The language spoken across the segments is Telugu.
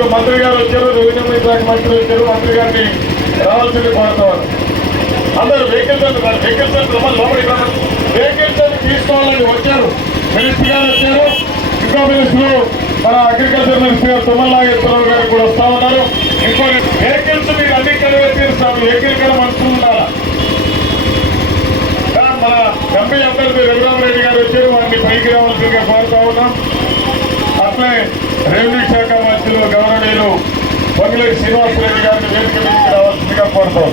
ఇంకొక మంత్రి గారు వచ్చారు, రెవెన్యూ శాఖ మంత్రి వచ్చారు, మంత్రి గారిని రావాల్సింది కోరుతారు. అందరూ వెహికల్స్ తీసుకోవాలని వచ్చారు. మినిస్టర్ గారు వచ్చారు, ఇంకో మినిస్టర్ మన అగ్రికల్చర్ మినిస్టర్ గారు తుమ్మల నాగేశ్వరరావు గారు కూడా వస్తా ఉన్నారు. ఇంకో వెహికల్స్ మీరు అన్ని కలిగే తీరుస్తాము. వెహికల్ కూడా మనసు ఉండాలా. మన ఎంపీ అభ్యర్థి రఘురామరెడ్డి గారు వచ్చారు, వారిని పైకి రావాల్సిందిగా కోరుతా ఉన్నాం. అట్లే రెవెన్యూ శాఖ మంత్రులు గవర్నీయులు పొంగులేటి శ్రీనివాసరెడ్డి గారిని వేదిక మీదకి రావాల్సిందిగా కోరుతాం.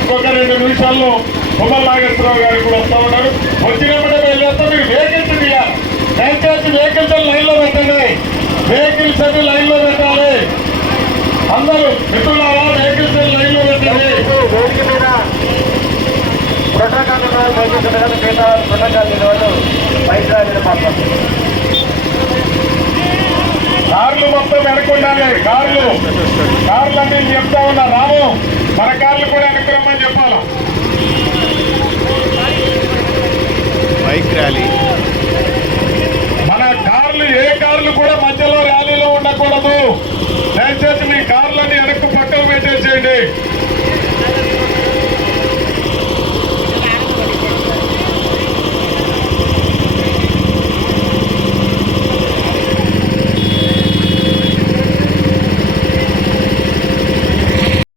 ఇంకొక 2 నిమిషాల్లో తుమ్మల నాగేశ్వరరావు గారు కూడా వస్తా ఉన్నారు. వచ్చినప్పుడే వెళ్ళేస్తా. మీరు వెహికల్స్ తీయాలి. దయచేసి వెహికల్స్ లైన్లో పెట్టండి. వెహికల్స్ అన్ని లైన్లో పెట్టాలి. అందరూ మిత్రులారా వెహికల్స్ లైన్లో పెట్టండి. కార్లు మొత్తం వెనకుండాలి. కార్లు అన్నీ చెప్తా ఉన్నా. రాము మన కార్లు కూడా వెనక్కి రమ్మని చెప్పాలా. Bike rally